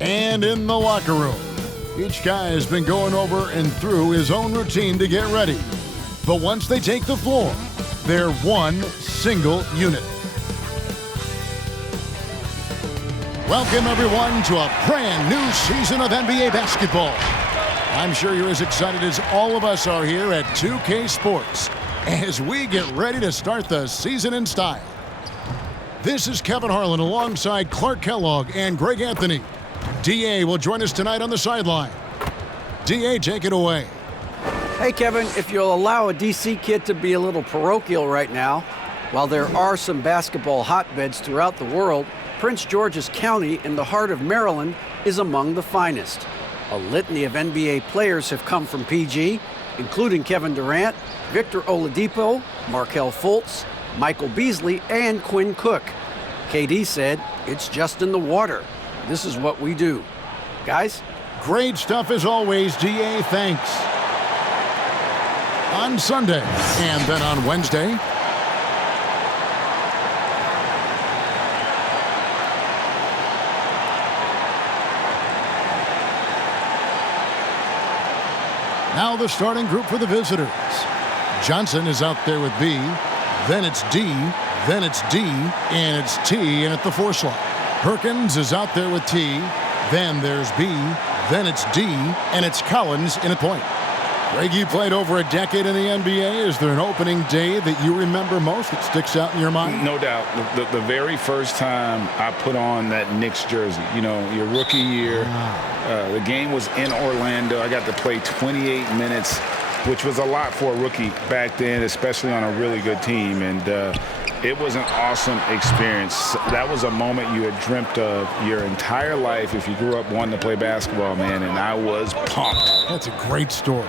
And in the locker room, each guy has been going over and through his own routine to get ready. But once they take the floor, they're one single unit. Welcome, everyone, to a brand new season of NBA basketball. I'm sure you're as excited as all of us are here at 2K Sports as we get ready to start the season in style. This is Kevin Harlan alongside Clark Kellogg and Greg Anthony. DA will join us tonight on the sideline. DA, take it away. Hey, Kevin, if you'll allow a DC kid to be a little parochial right now, while there are some basketball hotbeds throughout the world, Prince George's County in the heart of Maryland is among the finest. A litany of NBA players have come from PG, including Kevin Durant, Victor Oladipo, Markelle Fultz, Michael Beasley, and Quinn Cook. KD said, "It's just in the water. This is what we do." Guys? Great stuff as always, DA. Thanks. On Sunday, and then on Wednesday, now the starting group for the visitors. Johnson is out there with B. Then it's D. Then it's D. And it's T in at the 4 slot. Perkins is out there with T. Then there's B. Then it's D. And it's Collins in at point. Greg, you played over a decade in the NBA. Is there an opening day that you remember most that sticks out in your mind? No doubt. The very first time I put on that Knicks jersey, you know, your rookie year, the game was in Orlando. I got to play 28 minutes, which was a lot for a rookie back then, especially on a really good team. And it was an awesome experience. That was a moment you had dreamt of your entire life if you grew up wanting to play basketball, man, and I was pumped. That's a great story.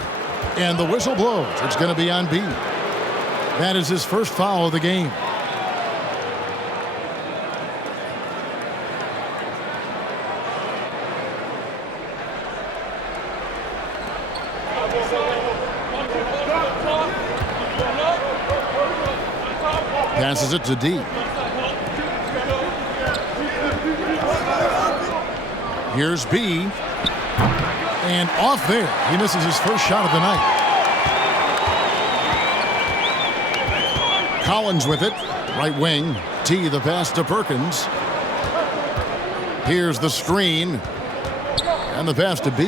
And the whistle blows. It's going to be on B. That is his first foul of the game. Passes it to D. Here's B. And off there. He misses his first shot of the night. Collins with it. Right wing. T, the pass to Perkins. Here's the screen. And the pass to B.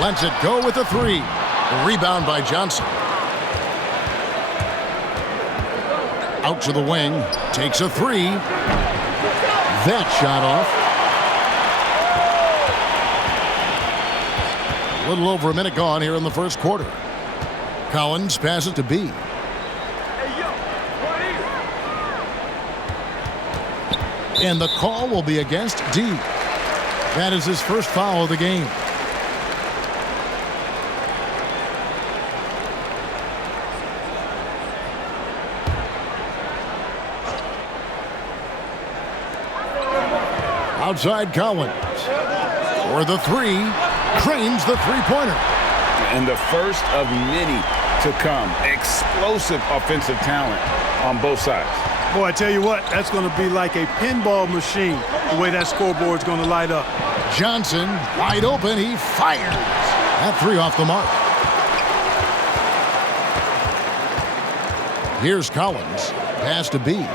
Lets it go with a 3. The rebound by Johnson. Out to the wing. Takes a 3. That shot off. A little over a minute gone here in the first quarter. Collins passes to B. And the call will be against D. That is his first foul of the game. Outside Collins. For the 3. Cranes the three-pointer. And the first of many to come. Explosive offensive talent on both sides. Boy, I tell you what, that's going to be like a pinball machine, the way that scoreboard's going to light up. Johnson, wide open, he fires. That 3 off the mark. Here's Collins. Pass to B.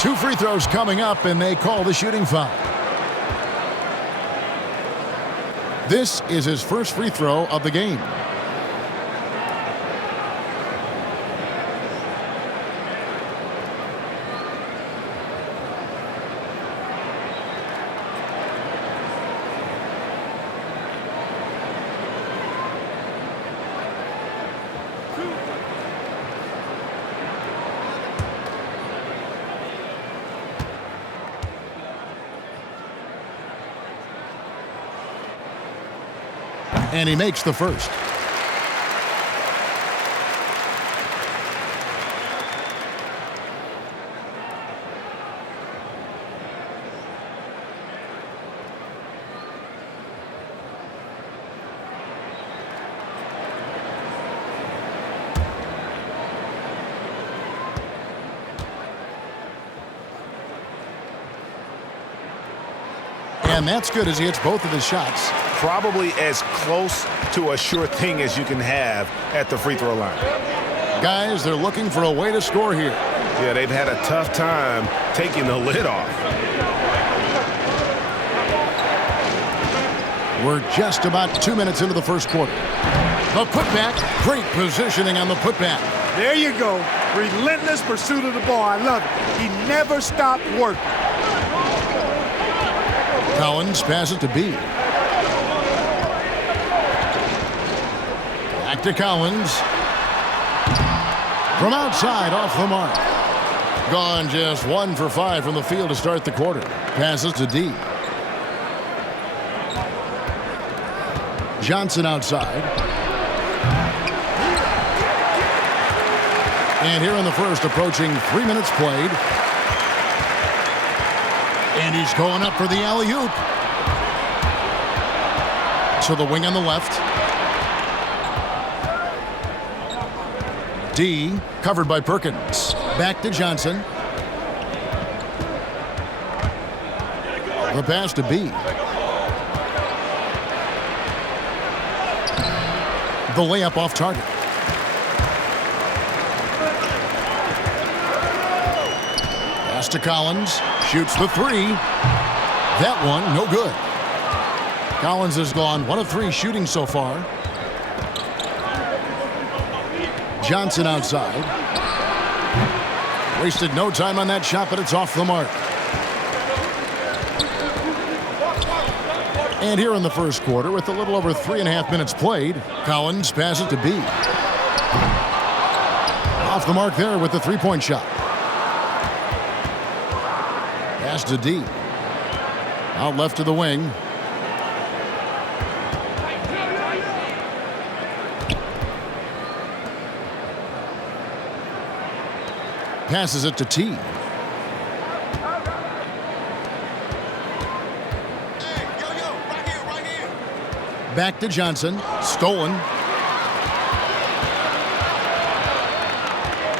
Two free throws coming up, and they call the shooting foul. This is his first free throw of the game. And he makes the first. And that's good as he hits both of his shots. Probably as close to a sure thing as you can have at the free throw line. Guys, they're looking for a way to score here. Yeah, they've had a tough time taking the lid off. We're just about 2 minutes into the first quarter. The putback, great positioning on the putback. There you go. Relentless pursuit of the ball. I love it. He never stopped working. Collins passes to B. Back to Collins. From outside, off the mark. Gone just 1 for 5 from the field to start the quarter. Passes to D. Johnson outside. And here in the first, approaching 3 minutes played. And he's going up for the alley-oop. To the wing on the left. D, covered by Perkins. Back to Johnson. The pass to B. The layup off target. Pass to Collins. Shoots the three. That one, no good. Collins has gone 1 of 3 shooting so far. Johnson outside. Wasted no time on that shot, but it's off the mark. And here in the first quarter, with a little over 3.5 minutes played, Collins passes to B. Off the mark there with the three-point shot. Pass to D. Out left to the wing. Passes it to T. Back to Johnson. Stolen.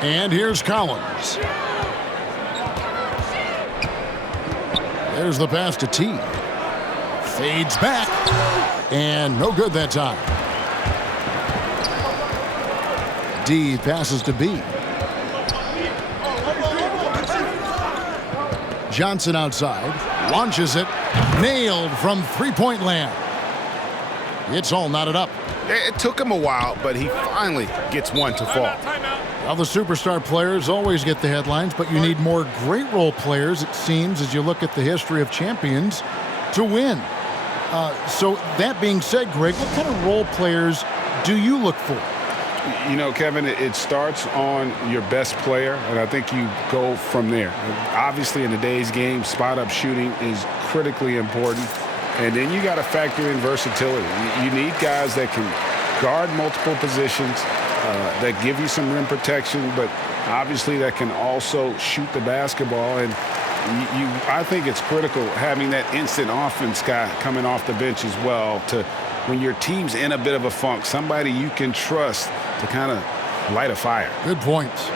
And here's Collins. There's the pass to T. Fades back. And no good that time. D passes to B. Johnson outside. Launches it. Nailed from three-point land. It's all knotted up. It took him a while, but he finally gets one to fall. Well, the superstar players always get the headlines, but you need more great role players, it seems, as you look at the history of champions, to win. So that being said, Greg, what kind of role players do you look for? You know, Kevin, it starts on your best player, and I think you go from there. Obviously, in today's game, spot-up shooting is critically important. And then you got to factor in versatility. You need guys that can guard multiple positions, that give you some rim protection, but obviously that can also shoot the basketball. And I think it's critical having that instant offense guy coming off the bench as well to when your team's in a bit of a funk, somebody you can trust to kind of light a fire. Good points.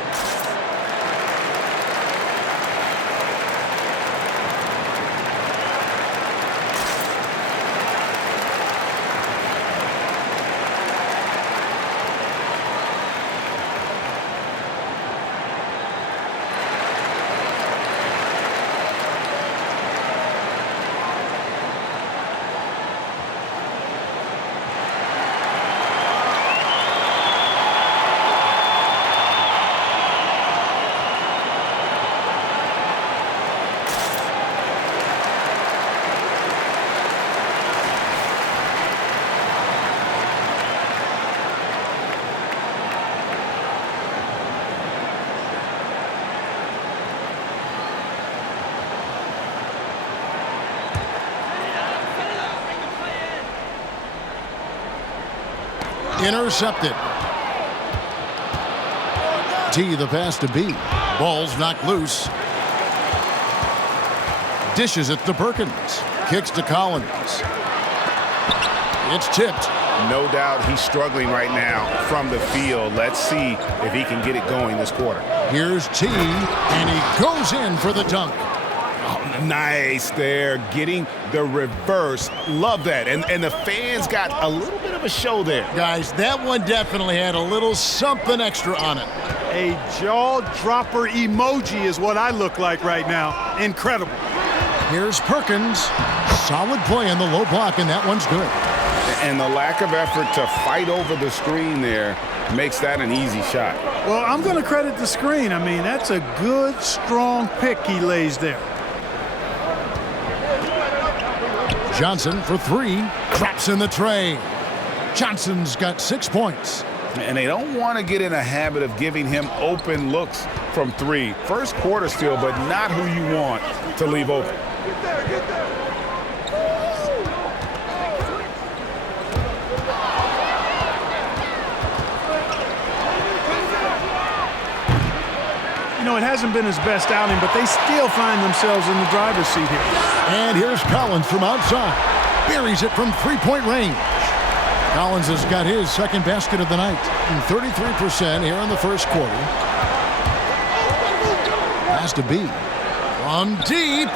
Intercepted. T, the pass to B. Ball's knocked loose. Dishes it to Perkins. Kicks to Collins. It's tipped. No doubt he's struggling right now from the field. Let's see if he can get it going this quarter. Here's T, and he goes in for the dunk. Nice there, getting the reverse. Love that. And the fans got a little bit of a show there. Guys, that one definitely had a little something extra on it. A jaw-dropper emoji is what I look like right now. Incredible. Here's Perkins. Solid play in the low block, and that one's good. And the lack of effort to fight over the screen there makes that an easy shot. Well, I'm going to credit the screen. I mean, that's a good, strong pick he lays there. Johnson for three. Drops in the tray. Johnson's got 6 points. And they don't want to get in a habit of giving him open looks from three. First quarter still, but not who you want to leave open. You know, it hasn't been his best outing, but they still find themselves in the driver's seat here. And here's Collins from outside. Buries it from three-point range. Collins has got his second basket of the night. 33% here in the first quarter. Has to be. From deep.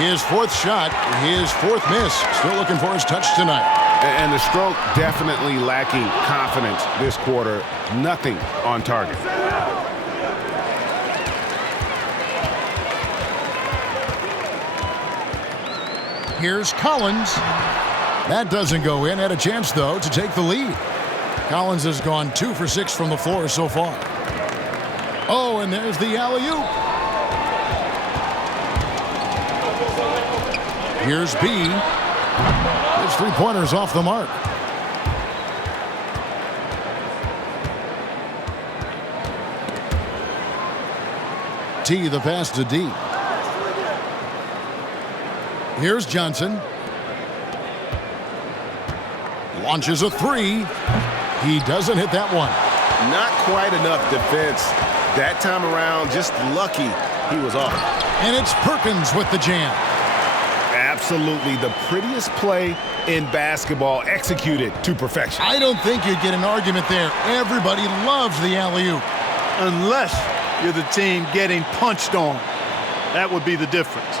His fourth shot, his fourth miss. Still looking for his touch tonight. And the stroke definitely lacking confidence this quarter. Nothing on target. Here's Collins. That doesn't go in. Had a chance, though, to take the lead. Collins has gone 2 for 6 from the floor so far. Oh, and there's the alley-oop. Here's B. His three-pointer's off the mark. T, the pass to D. Here's Johnson. Launches a three. He doesn't hit that one. Not quite enough defense. That time around, just lucky he was off. And it's Perkins with the jam. Absolutely the prettiest play in basketball, executed to perfection. I don't think you'd get an argument there. Everybody loves the alley-oop. Unless you're the team getting punched on. That would be the difference.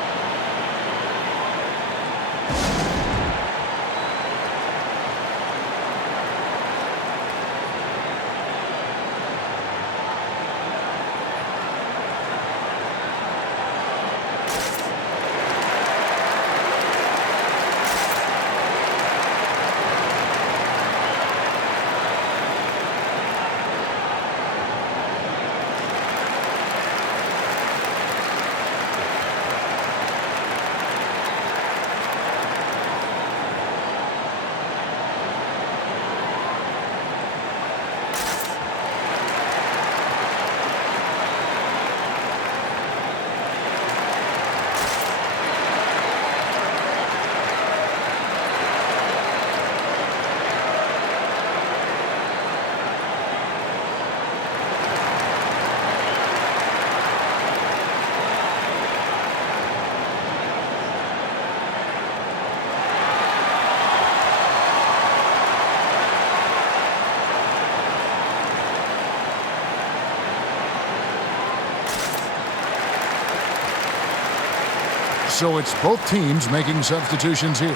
So it's both teams making substitutions here.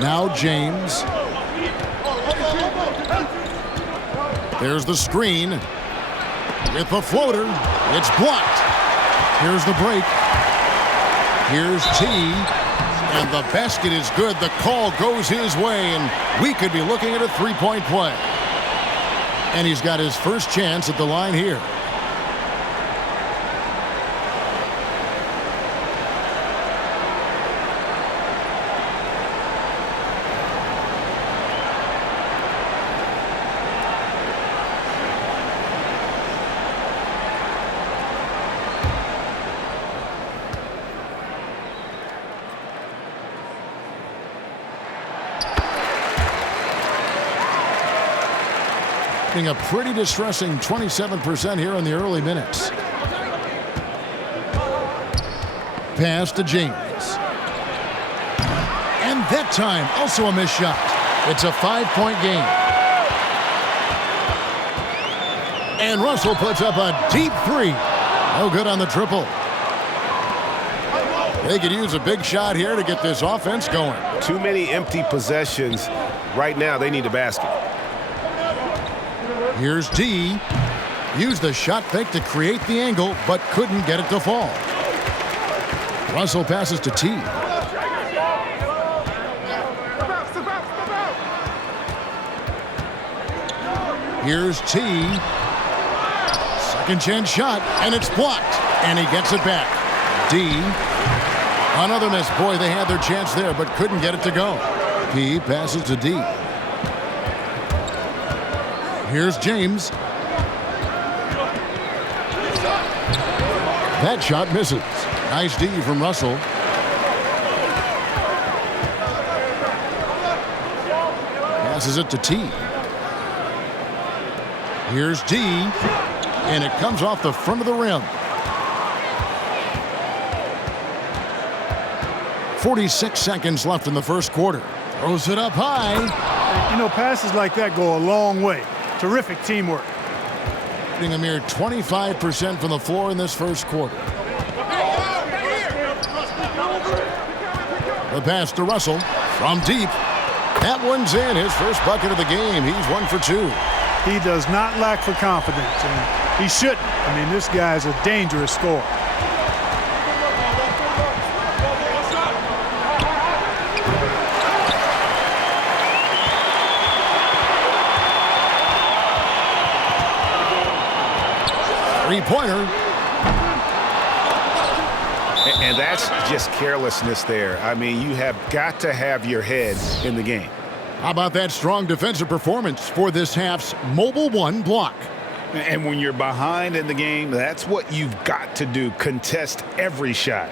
Now James. There's the screen. With the floater. It's blocked. Here's the break. Here's T, and the basket is good. The call goes his way, and we could be looking at a three-point play. And he's got his first chance at the line here. A pretty distressing 27% here in the early minutes. pass to James. And that time, also a missed shot. It's a 5-point game. And Russell puts up a deep three. No good on the triple. They could use a big shot here to get this offense going. Too many empty possessions. Right now, they need a basket. Here's D. Used the shot fake to create the angle, but couldn't get it to fall. Russell passes to T. Here's T. Second chance shot, and it's blocked. And he gets it back. D. Another miss. Boy, they had their chance there, but couldn't get it to go. P passes to D. Here's James. That shot misses. Nice D from Russell. Passes it to T. Here's D. And it comes off the front of the rim. 46 seconds left in the first quarter. Throws it up high. You know, passes like that go a long way. Terrific teamwork. Shooting a mere 25% from the floor in this first quarter. The pass to Russell from deep. That one's in. His first bucket of the game. He's 1 for 2. He does not lack for confidence, and he shouldn't. I mean, this guy's a dangerous scorer. Three-pointer. And that's just carelessness there. I mean, you have got to have your head in the game. How about that strong defensive performance for this half's Mobile One block? And when you're behind in the game, that's what you've got to do. Contest every shot.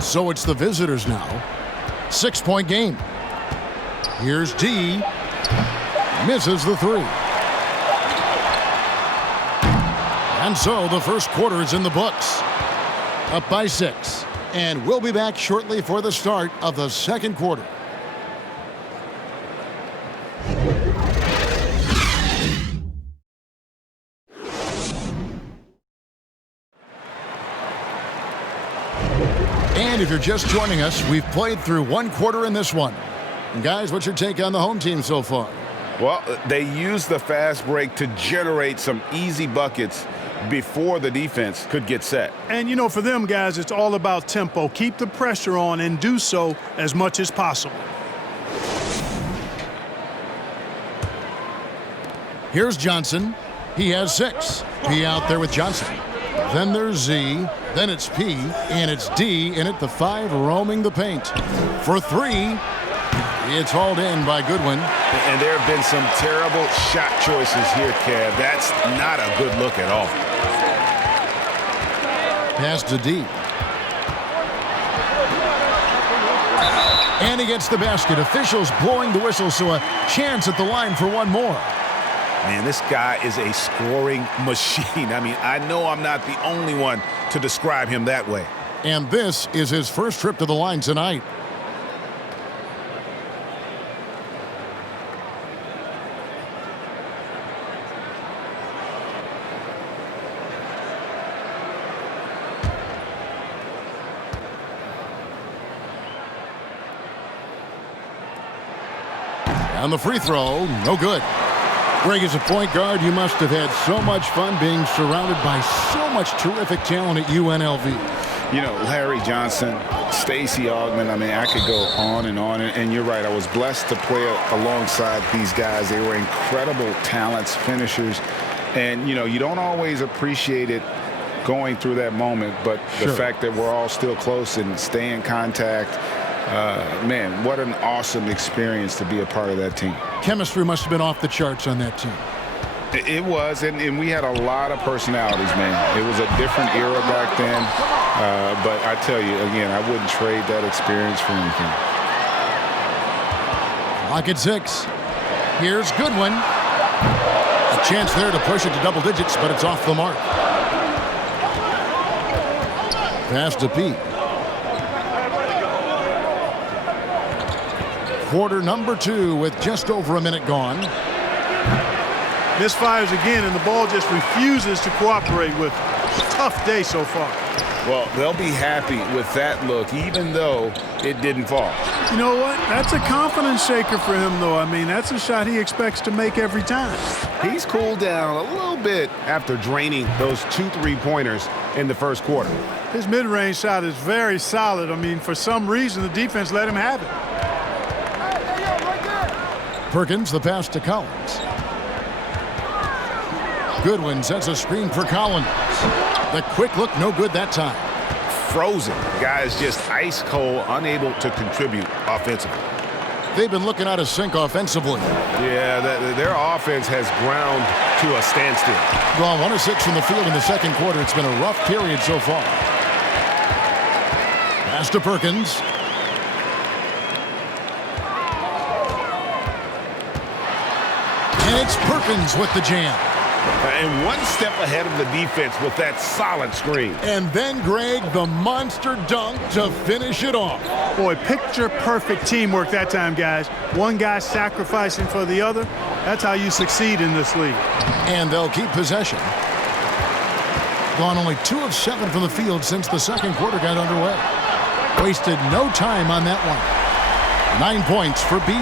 So it's the visitors now. 6-point game. Here's D. Misses the three. And so the first quarter is in the books. Up by 6. And we'll be back shortly for the start of the second quarter. And if you're just joining us, we've played through one quarter in this one. And guys, what's your take on the home team so far? Well, they used the fast break to generate some easy buckets before the defense could get set. And, you know, for them guys, it's all about tempo. Keep the pressure on and do so as much as possible. Here's Johnson. He has 6. P out there with Johnson. Then there's Z. Then it's P. And it's D in at the 5, roaming the paint. For 3. It's hauled in by Goodwin. And there have been some terrible shot choices here, Kev. That's not a good look at all. Pass to D. And he gets the basket. Officials blowing the whistle, so a chance at the line for one more. Man, this guy is a scoring machine. I mean, I know I'm not the only one to describe him that way. And this is his first trip to the line tonight. On the free throw, no good. Greg, as a point guard, you must have had so much fun being surrounded by so much terrific talent at UNLV. You know, Larry Johnson, Stacey Augmon, I mean, I could go on. And you're right, I was blessed to play alongside these guys. They were incredible talents, finishers. And, you know, you don't always appreciate it going through that moment, but the fact that we're all still close and stay in contact, man, what an awesome experience to be a part of that team. Chemistry must have been off the charts on that team. It was, and we had a lot of personalities, man. It was a different era back then. But I tell you, again, I wouldn't trade that experience for anything. Lock at 6. Here's Goodwin. A chance there to push it to double digits, but it's off the mark. Pass to Pete. Quarter number 2 with just over a minute gone. Misfires again, and the ball just refuses to cooperate with him. Tough day so far. Well, they'll be happy with that look, even though it didn't fall. You know what? That's a confidence shaker for him, though. I mean, that's a shot he expects to make every time. He's cooled down a little bit after draining those 2 3-pointers in the first quarter. His mid-range shot is very solid. I mean, for some reason, the defense let him have it. Perkins, the pass to Collins. Goodwin sets a screen for Collins. The quick look, no good that time. Frozen. Guys just ice cold, unable to contribute offensively. They've been looking out of sync offensively. Yeah, their offense has ground to a standstill. Well, 1 of 6 from the field in the second quarter. It's been a rough period so far. Pass to Perkins. And it's Perkins with the jam. And one step ahead of the defense with that solid screen. And then, Greg, the monster dunk to finish it off. Boy, picture-perfect teamwork that time, guys. One guy sacrificing for the other. That's how you succeed in this league. And they'll keep possession. Gone only 2 of 7 from the field since the second quarter got underway. Wasted no time on that one. 9 points for B.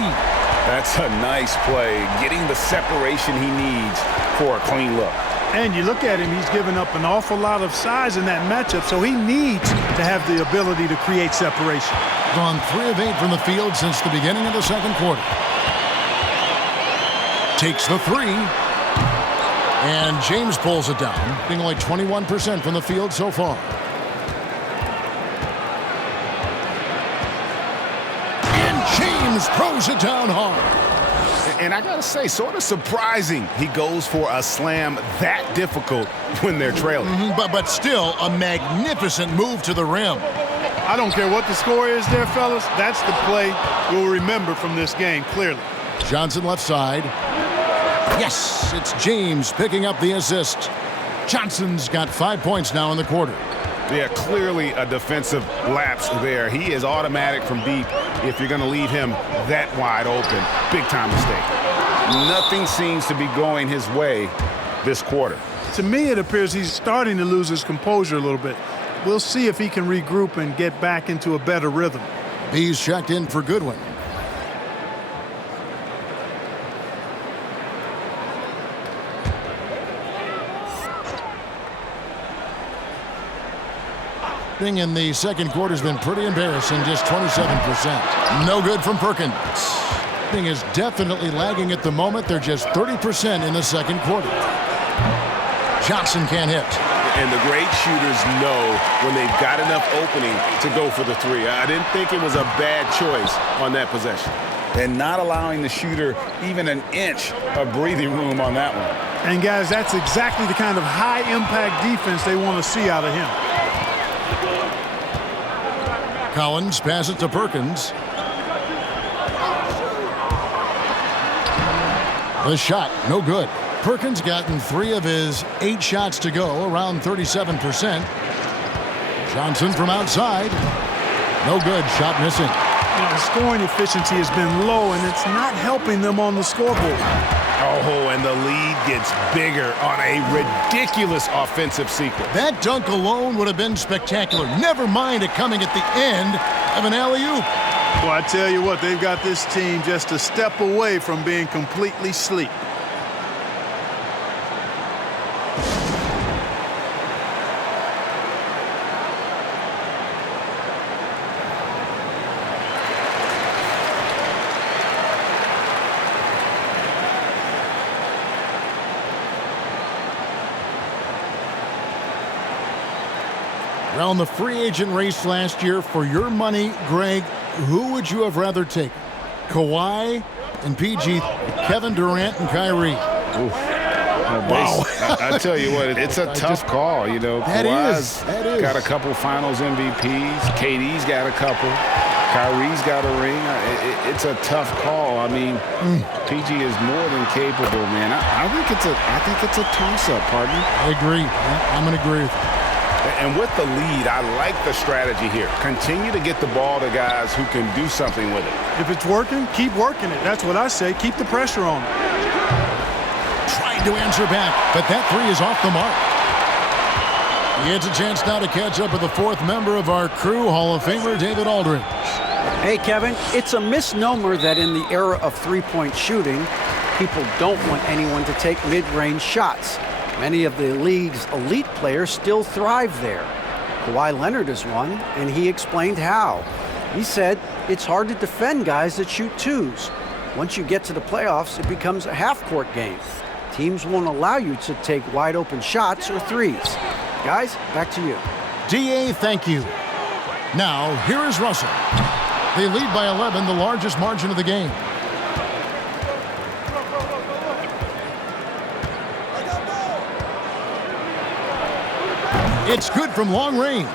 That's a nice play, getting the separation he needs for a clean look. And you look at him, he's given up an awful lot of size in that matchup, so he needs to have the ability to create separation. Gone 3 of 8 from the field since the beginning of the second quarter. Takes the 3. And James pulls it down, being only 21% from the field so far. And James throws it down hard. And I gotta say, sort of surprising he goes for a slam that difficult when they're trailing. But still a magnificent move to the rim. I don't care what the score is there, fellas. That's the play we'll remember from this game, clearly. Johnson left side. Yes, it's James picking up the assist. Johnson's got 5 points now in the quarter. Yeah, clearly a defensive lapse there. He is automatic from deep if you're going to leave him that wide open. Big-time mistake. Nothing seems to be going his way this quarter. To me, it appears he's starting to lose his composure a little bit. We'll see if he can regroup and get back into a better rhythm. B's checked in for Goodwin. In the second quarter has been pretty embarrassing, just 27%. No good from Perkins. Thing is definitely lagging at the moment. They're just 30% in the second quarter. Johnson can't hit. And the great shooters know when they've got enough opening to go for the 3. I didn't think it was a bad choice on that possession. And not allowing the shooter even an inch of breathing room on that one. And guys, that's exactly the kind of high-impact defense they want to see out of him. Collins passes to Perkins. The shot, no good. Perkins gotten 3 of his 8 shots to go, around 37%. Johnson from outside. No good, shot missing. You know, the scoring efficiency has been low, and it's not helping them on the scoreboard. Oh, and the lead gets bigger on a ridiculous offensive sequence. That dunk alone would have been spectacular. Never mind it coming at the end of an alley-oop. Well, I tell you what, they've got this team just a step away from being completely asleep. Around the free agent race last year, for your money, Greg, who would you have rather taken? Kawhi and PG, Kevin Durant and Kyrie. Oof. Wow. I tell you what, it's a tough call. You know, That Kawhi's is. got a couple Finals MVPs. KD's got a couple. Kyrie's got a ring. It's a tough call. I mean, PG is more than capable, man. I think it's a toss-up, partner. I agree. I'm going to agree with you. And with the lead, I like the strategy here. Continue to get the ball to guys who can do something with it. If it's working, keep working it. That's what I say. Keep the pressure on it. Trying to answer back, but that three is off the mark. He gets a chance now to catch up with the fourth member of our crew, Hall of Famer David Aldridge. Hey, Kevin, it's a misnomer that in the era of three-point shooting, people don't want anyone to take mid-range shots. Many of the league's elite players still thrive there. Kawhi Leonard is one, and he explained how. He said it's hard to defend guys that shoot twos. Once you get to the playoffs, it becomes a half-court game. Teams won't allow you to take wide-open shots or threes. Guys, back to you. DA, thank you. Now, here is Russell. They lead by 11, the largest margin of the game. It's good from long range.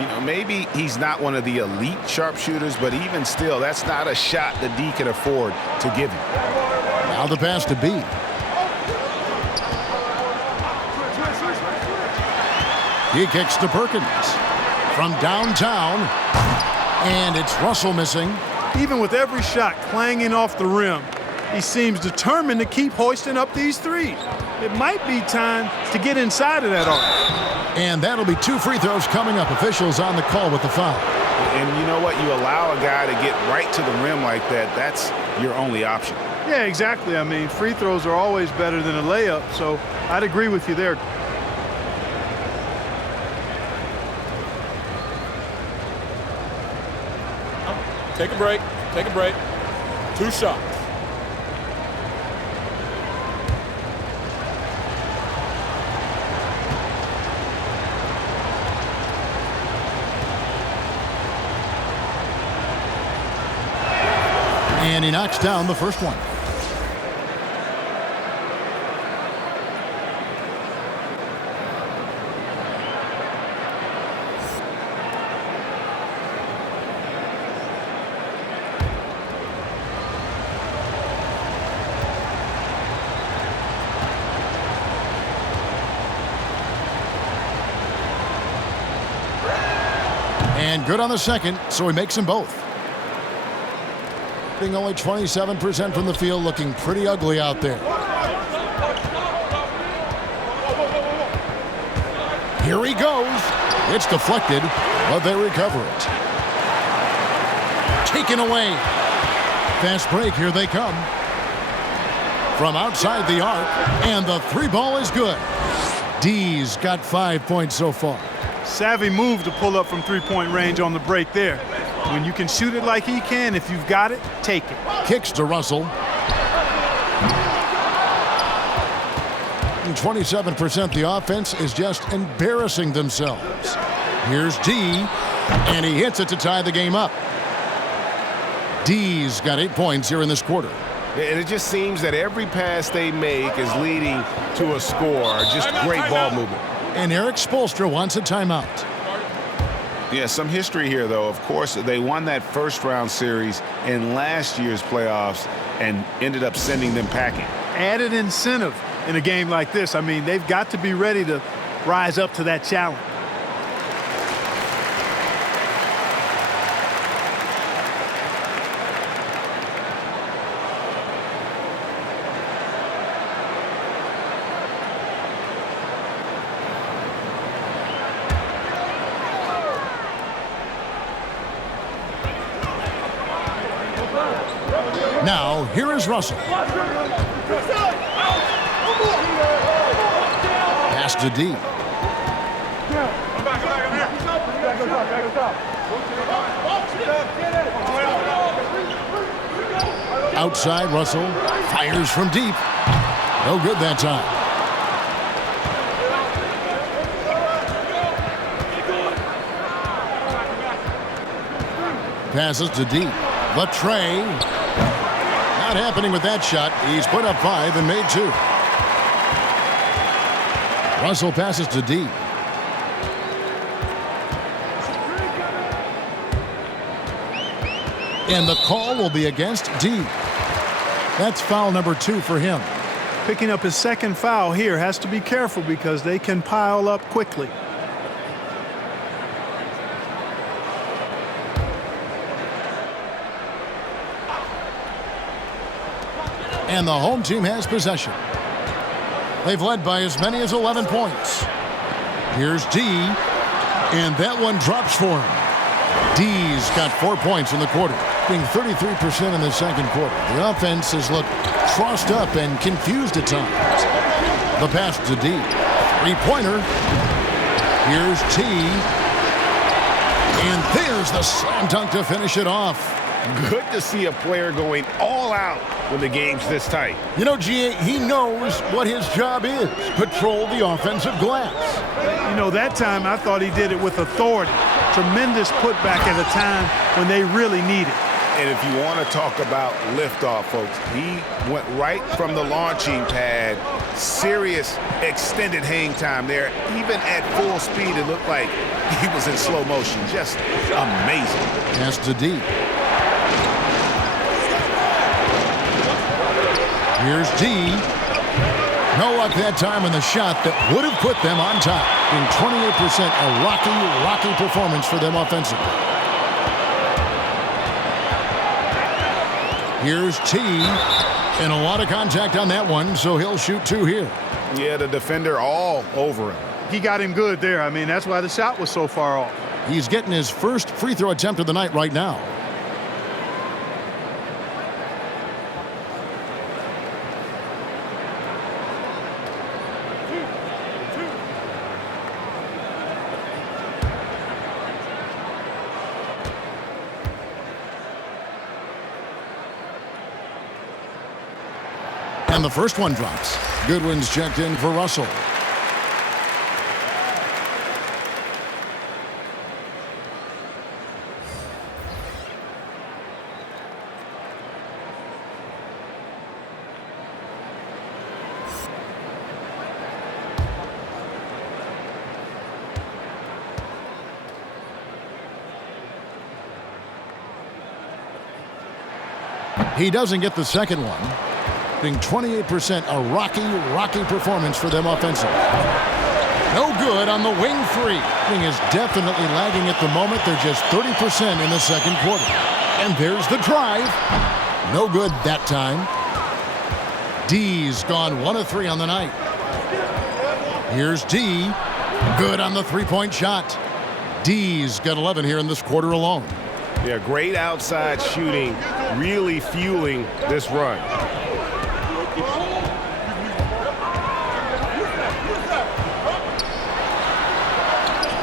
You know, maybe he's not one of the elite sharpshooters, but even still, that's not a shot that D can afford to give him. Now the pass to B. He kicks to Perkins from downtown, and it's Russell missing. Even with every shot clanging off the rim, he seems determined to keep hoisting up these threes. It might be time to get inside of that arc. And that'll be 2 free throws coming up. Officials on the call with the foul. And you know what? You allow a guy to get right to the rim like that, that's your only option. Yeah, exactly. I mean, free throws are always better than a layup, so I'd agree with you there. Take a break. Take a break. 2 shots. And he knocks down the first one. And good on the second, so he makes them both. Only 27% from the field, looking pretty ugly out there. Here he goes. It's deflected, but they recover it. Taken away. Fast break, here they come. From outside the arc, and the 3-ball is good. D's got 5 points so far. Savvy move to pull up from three-point range on the break there. When you can shoot it like he can, if you've got it, take it. Kicks to Russell. 27%. The offense is just embarrassing themselves. Here's D, and he hits it to tie the game up. D's got 8 points here in this quarter. And it just seems that every pass they make is leading to a score. Just great ball movement. And Eric Spoelstra wants a timeout. Yeah, some history here, though. Of course, they won that first-round series in last year's playoffs and ended up sending them packing. Added incentive in a game like this. I mean, they've got to be ready to rise up to that challenge. Now, here is Russell. Pass to D. Outside, Russell fires from deep. No good that time. Passes to D. The tray. Not happening with that shot. He's put up 5 and made 2. Russell passes to D. And the call will be against D. That's foul number 2 for him. Picking up his second foul here, has to be careful because they can pile up quickly. And the home team has possession. They've led by as many as 11 points. Here's D, and that one drops for him. D's got 4 points in the quarter, being 33% in the second quarter. The offense has looked crossed up and confused at times. The pass to D. Three-pointer. Here's T. And there's the slam dunk to finish it off. Good to see a player going all out when the game's this tight. You know, G.A., he knows what his job is. Patrol the offensive glass. You know, that time I thought he did it with authority. Tremendous putback at a time when they really need it. And if you want to talk about liftoff, folks, he went right from the launching pad. Serious extended hang time there. Even at full speed, it looked like he was in slow motion. Just amazing. Pass to D. Here's D. No luck that time on the shot that would have put them on top. In 28%, a rocky performance for them offensively. Here's T. And a lot of contact on that one, so he'll shoot 2 here. Yeah, the defender all over him. He got him good there. I mean, that's why the shot was so far off. He's getting his first free throw attempt of the night right now. And the first one drops. Goodwin's checked in for Russell. He doesn't get the second one. Being 28%, a rocky performance for them offensively. No good on the wing three. Wing is definitely lagging at the moment. They're just 30% in the second quarter. And there's the drive. No good that time. D's gone 1 of 3 on the night. Here's D. Good on the three-point shot. D's got 11 here in this quarter alone. Yeah, great outside shooting, really fueling this run.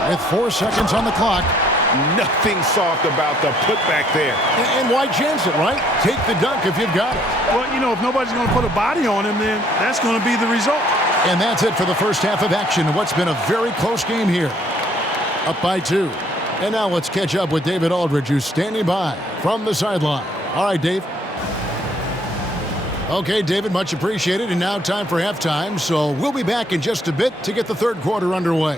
With 4 seconds on the clock. Nothing soft about the putback there. And why chance it, right? Take the dunk if you've got it. Well, you know, if nobody's going to put a body on him, then that's going to be the result. And that's it for the first half of action in what's been a very close game here. Up by 2. And now let's catch up with David Aldridge, who's standing by from the sideline. All right, Dave. Okay, David, much appreciated. And now time for halftime. So we'll be back in just a bit to get the third quarter underway.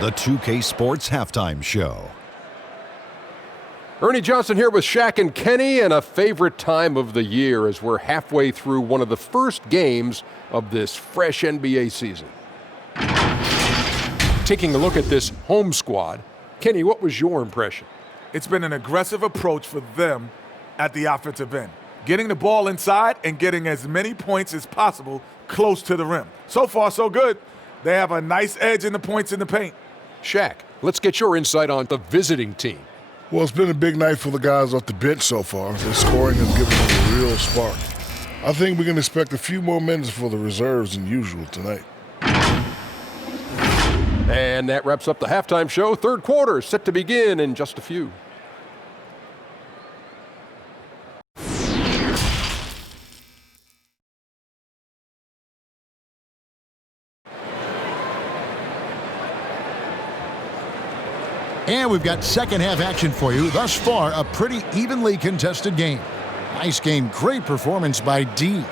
The 2K Sports Halftime Show. Ernie Johnson here with Shaq and Kenny, and a favorite time of the year as we're halfway through one of the first games of this fresh NBA season. Taking a look at this home squad, Kenny, what was your impression? It's been an aggressive approach for them at the offensive end, getting the ball inside and getting as many points as possible close to the rim. So far, so good. They have a nice edge in the points in the paint. Shaq, let's get your insight on the visiting team. Well, it's been a big night for the guys off the bench so far. Their scoring has given them a real spark. I think we can expect a few more minutes for the reserves than usual tonight. And that wraps up the halftime show. Third quarter set to begin in just a few. And we've got second half action for you. Thus far, a pretty evenly contested game. Nice game, great performance by D.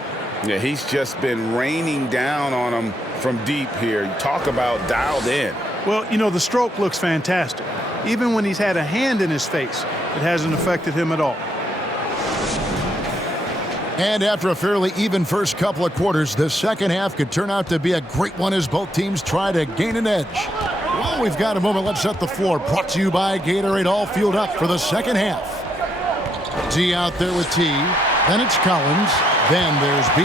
Yeah, he's just been raining down on him from deep here. Talk about dialed in. Well, you know, the stroke looks fantastic. Even when he's had a hand in his face, it hasn't affected him at all. And after a fairly even first couple of quarters, the second half could turn out to be a great one as both teams try to gain an edge. Well, we've got a moment. Let's set the floor. Brought to you by Gatorade, all fueled up for the second half. D out there with T. Then it's Collins. Then there's B.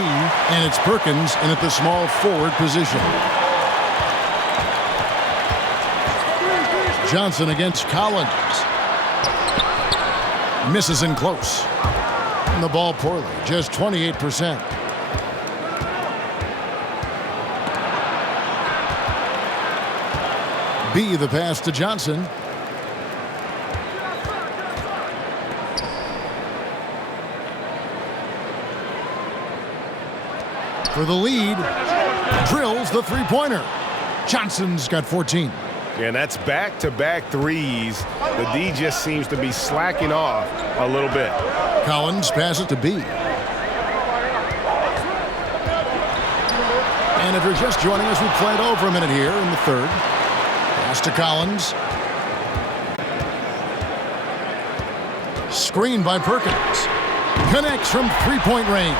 And it's Perkins in at the small forward position. Johnson against Collins. Misses in close. And the ball poorly, just 28%. B, the pass to Johnson. For the lead, drills the three-pointer. Johnson's got 14. And that's back-to-back threes. The D just seems to be slacking off a little bit. Collins passes to B. And if you're just joining us, we've played over a minute here in the third. Pass to Collins. Screen by Perkins. Connects from three-point range.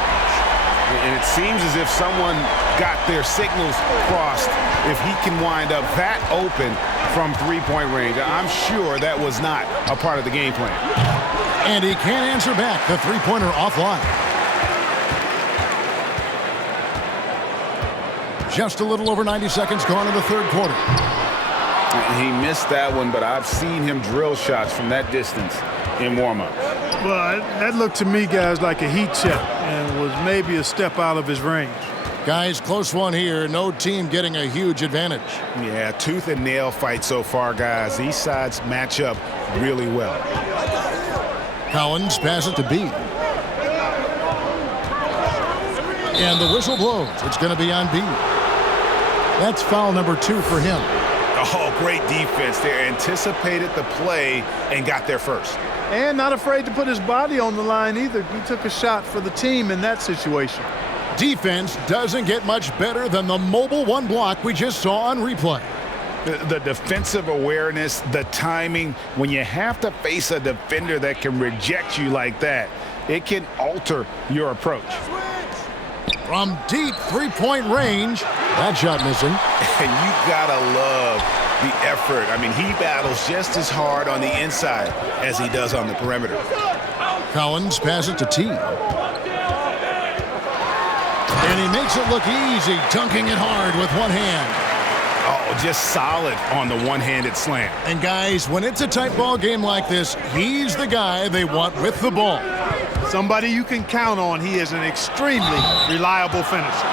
And it seems as if someone got their signals crossed if he can wind up that open from three-point range. I'm sure that was not a part of the game plan. And he can't answer back. The three-pointer offline. Just a little over 90 seconds gone in the third quarter. He missed that one, but I've seen him drill shots from that distance in warm-up. Well, that looked to me, guys, like a heat check and was maybe a step out of his range. Guys, close one here. No team getting a huge advantage. Yeah, tooth and nail fight so far, guys. These sides match up really well. Collins passes to B. And the whistle blows. It's going to be on B. That's foul number 2 for him. Oh, great defense there. Anticipated the play and got there first. And not afraid to put his body on the line either. He took a shot for the team in that situation. Defense doesn't get much better than the mobile one block we just saw on replay. The defensive awareness, the timing, when you have to face a defender that can reject you like that, it can alter your approach. From deep three-point range, that shot missing. And you gotta love the effort. I mean, he battles just as hard on the inside as he does on the perimeter. Collins passes to T. And he makes it look easy, dunking it hard with one hand. Oh, just solid on the one-handed slam. And guys, when it's a tight ball game like this, he's the guy they want with the ball. Somebody you can count on. He is an extremely reliable finisher.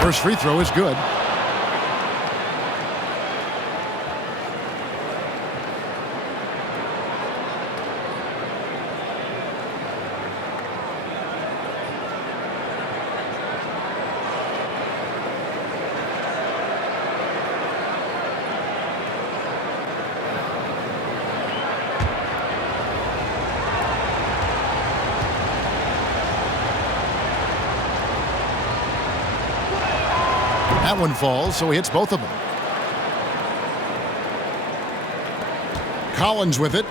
First free throw is good. That one falls, so he hits both of them. Collins with it.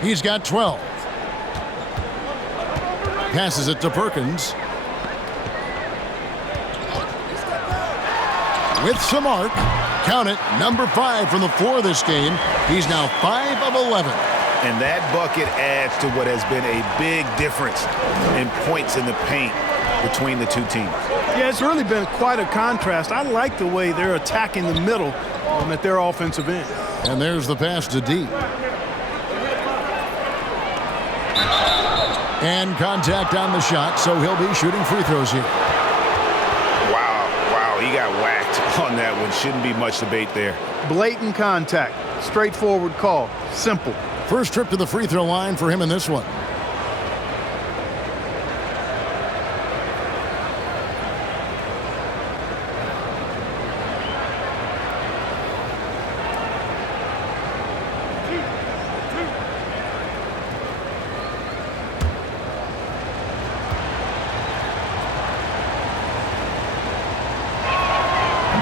He's got 12. Passes it to Perkins. With some arc. Count it, number 5 from the floor this game. He's now 5 of 11. And that bucket adds to what has been a big difference in points in the paint between the two teams. Yeah, it's really been quite a contrast. I like the way they're attacking the middle at their offensive end. And there's the pass to D. And contact on the shot, so he'll be shooting free throws here. Wow, he got whacked on that one. Shouldn't be much debate there. Blatant contact. Straightforward call. Simple. First trip to the free throw line for him in this one.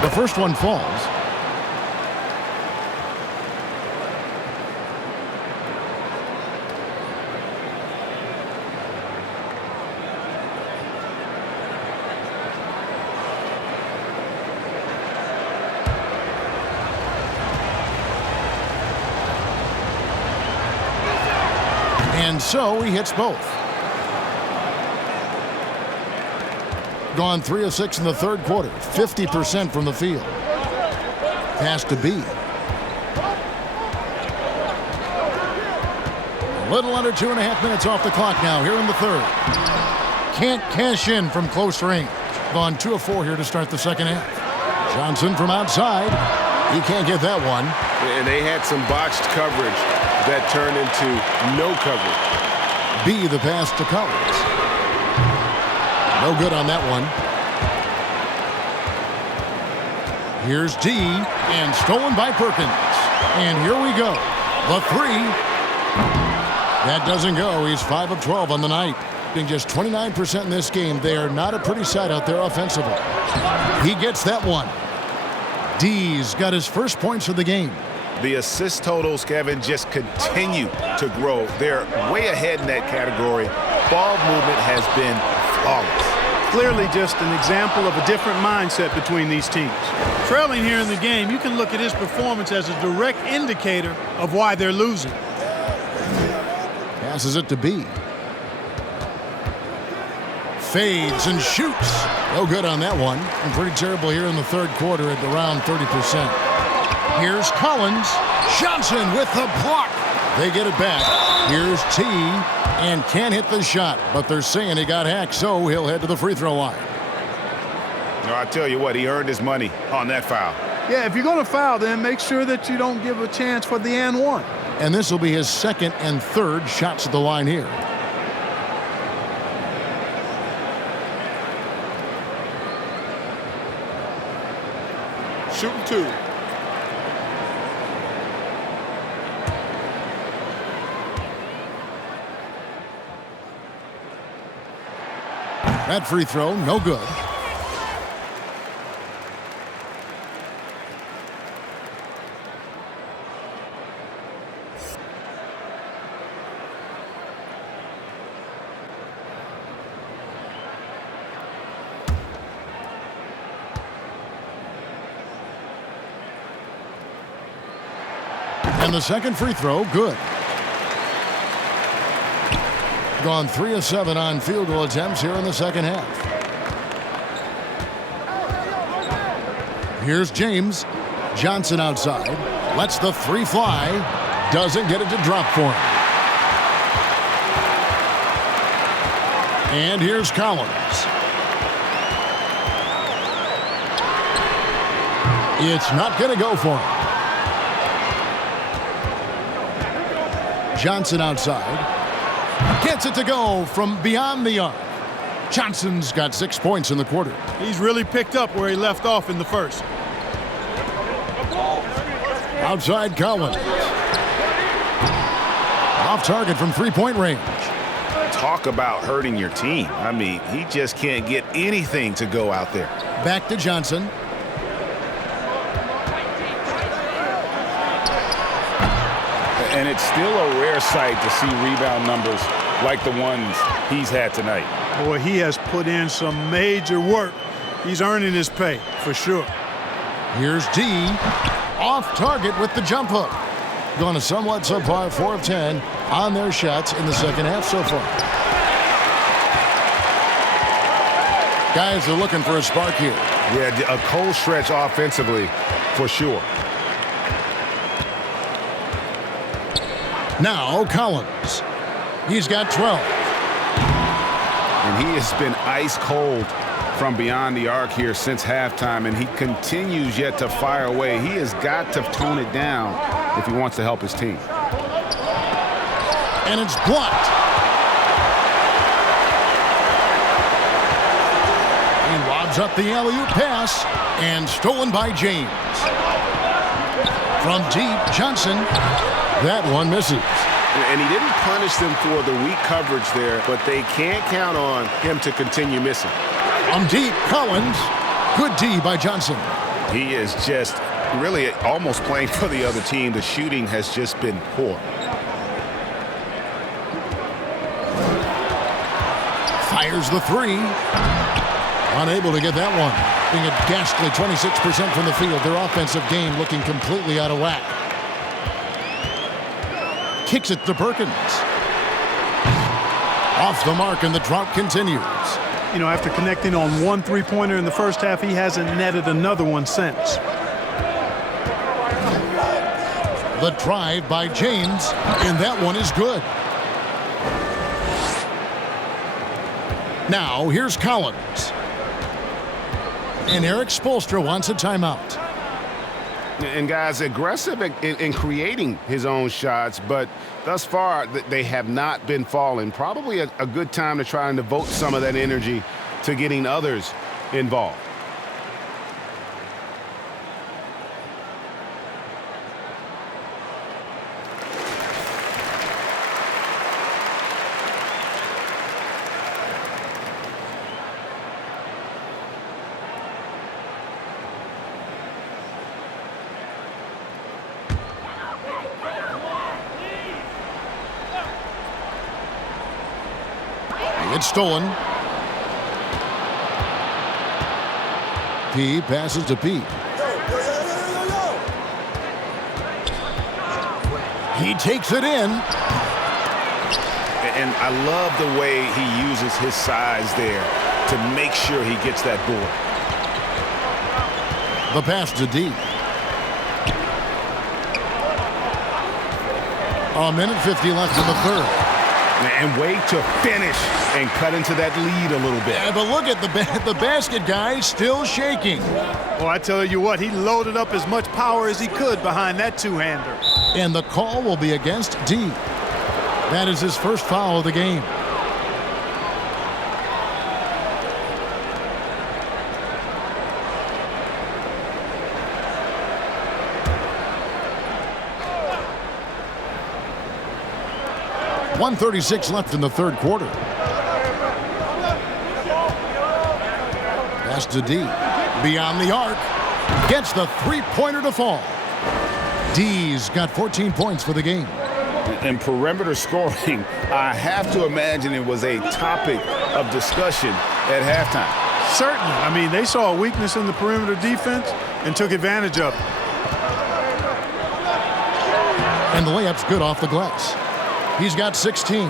The first one falls. And so he hits both. Gone 3 of 6 in the third quarter, 50% from the field. Pass to B. A little under 2.5 minutes off the clock now here in the third. Can't cash in from close range. Gone 2 of 4 here to start the second half. Johnson from outside. He can't get that one. And they had some botched coverage that turned into no coverage. B, the pass to Collins. No good on that one. Here's D, and stolen by Perkins. And here we go. The three. That doesn't go. He's 5 of 12 on the night. Being just 29% in this game. They are not a pretty sight out there offensively. He gets that one. D's got his first points of the game. The assist totals, Kevin, just continue to grow. They're way ahead in that category. Ball movement has been flawless. Clearly just an example of a different mindset between these teams. Trailing here in the game, you can look at his performance as a direct indicator of why they're losing. Passes it to B. Fades and shoots. No good on that one. And pretty terrible here in the third quarter at around 30%. Here's Collins. Johnson with the block. They get it back. Here's T, and can't hit the shot, but they're saying he got hacked, so he'll head to the free throw line. No, I tell you what, he earned his money on that foul. Yeah, if you're going to foul, then make sure that you don't give a chance for the and one. And this will be his second and third shots at the line here. Shooting 2. That free throw, no good. And the second free throw, good. Gone 3 of 7 on field goal attempts here in the second half. Here's James. Johnson outside. Lets the three fly. Doesn't get it to drop for him. And here's Collins. It's not going to go for him. Johnson outside. Gets it to go from beyond the arc. Johnson's got 6 points in the quarter. He's really picked up where he left off in the first. Outside Collins. Off target from three-point range. Talk about hurting your team. I mean, he just can't get anything to go out there. Back to Johnson. And it's still a rare sight to see rebound numbers like the ones he's had tonight. Boy, he has put in some major work. He's earning his pay, for sure. Here's D. Off target with the jump hook. Going to somewhat subpar 4 of 10 on their shots in the second half so far. Guys are looking for a spark here. Yeah, a cold stretch offensively for sure. Now Collins. He's got 12. And he has been ice cold from beyond the arc here since halftime, and he continues yet to fire away. He has got to tone it down if he wants to help his team. And it's blocked. He lobs up the alley-oop pass and stolen by James. From deep, Johnson. That one misses. And he didn't punish them for the weak coverage there, but they can't count on him to continue missing. From deep, Collins. Good D by Johnson. He is just really almost playing for the other team. The shooting has just been poor. Fires the three. Unable to get that one. Being a ghastly 26% from the field. Their offensive game looking completely out of whack. Kicks it to Perkins. Off the mark, and the drought continues. You know, after connecting on one three-pointer in the first half, he hasn't netted another one since. The drive by James, and that one is good. Now, here's Collins. And Eric Spoelstra wants a timeout. And guys, aggressive in creating his own shots, but thus far they have not been falling. Probably a good time to try and devote some of that energy to getting others involved. It's stolen. P passes to P. He takes it in. And I love the way he uses his size there to make sure he gets that board. The pass to D. A minute 50 left in the third. And wait to finish and cut into that lead a little bit. Yeah, but look at the basket guy still shaking. Well, I tell you what, he loaded up as much power as he could behind that two-hander. And the call will be against D. That is his first foul of the game. .136 left in the third quarter. Pass to D. Beyond the arc. Gets the three-pointer to fall. D's got 14 points for the game. And perimeter scoring, I have to imagine it was a topic of discussion at halftime. Certainly. I mean, they saw a weakness in the perimeter defense and took advantage of it. And the layup's good off the glass. He's got 16.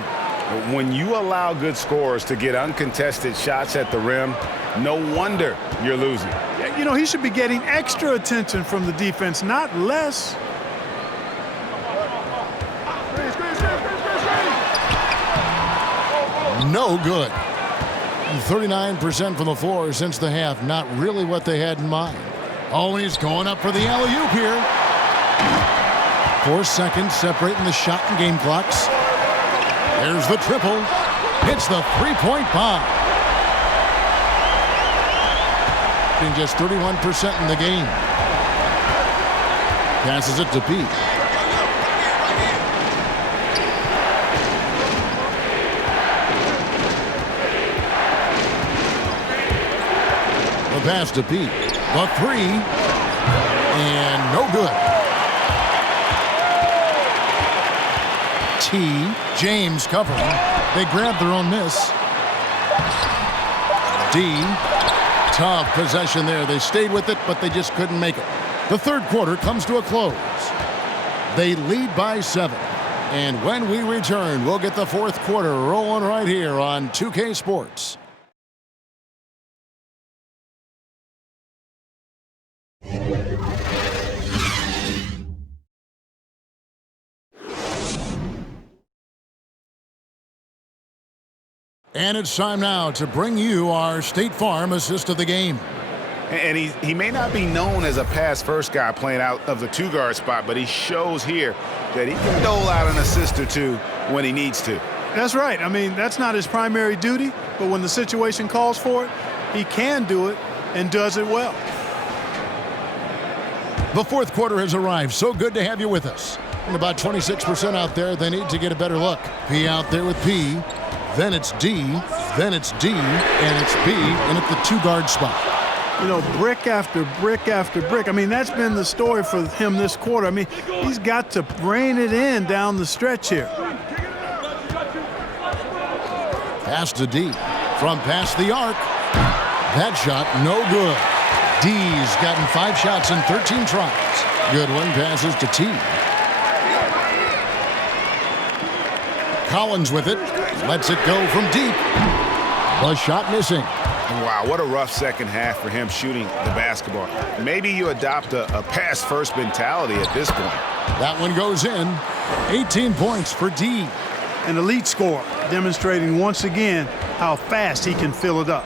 When you allow good scorers to get uncontested shots at the rim, no wonder you're losing. You know, he should be getting extra attention from the defense, not less. No good. 39% from the floor since the half. Not really what they had in mind. Oh, he's going up for the alley-oop here. 4 seconds separating the shot and game clocks. There's the triple. Hits the three-point bomb. Being just 31% in the game. Passes it to Pete. The pass to Pete. The three. And no good. T. James covering. They grabbed their own miss. D. Tough possession there. They stayed with it, but they just couldn't make it. The third quarter comes to a close. They lead by 7. And when we return, we'll get the fourth quarter rolling right here on 2K Sports. And it's time now to bring you our State Farm assist of the game. And he may not be known as a pass-first guy playing out of the two-guard spot, but he shows here that he can dole out an assist or two when he needs to. That's right. I mean, that's not his primary duty, but when the situation calls for it, he can do it and does it well. The fourth quarter has arrived. So good to have you with us. And about 26% out there, they need to get a better look. P out there with P. Then it's D. Then it's D. And it's B. And at the two-guard spot. You know, brick after brick after brick. I mean, that's been the story for him this quarter. I mean, he's got to rein it in down the stretch here. Pass to D. From past the arc. That shot, no good. D's gotten 5 shots in 13 tries. Goodwin passes to T. Collins with it. Lets it go from deep. The shot missing. Wow, what a rough second half for him shooting the basketball. Maybe you adopt a pass-first mentality at this point. That one goes in. 18 points for D. An elite scorer, demonstrating once again how fast he can fill it up.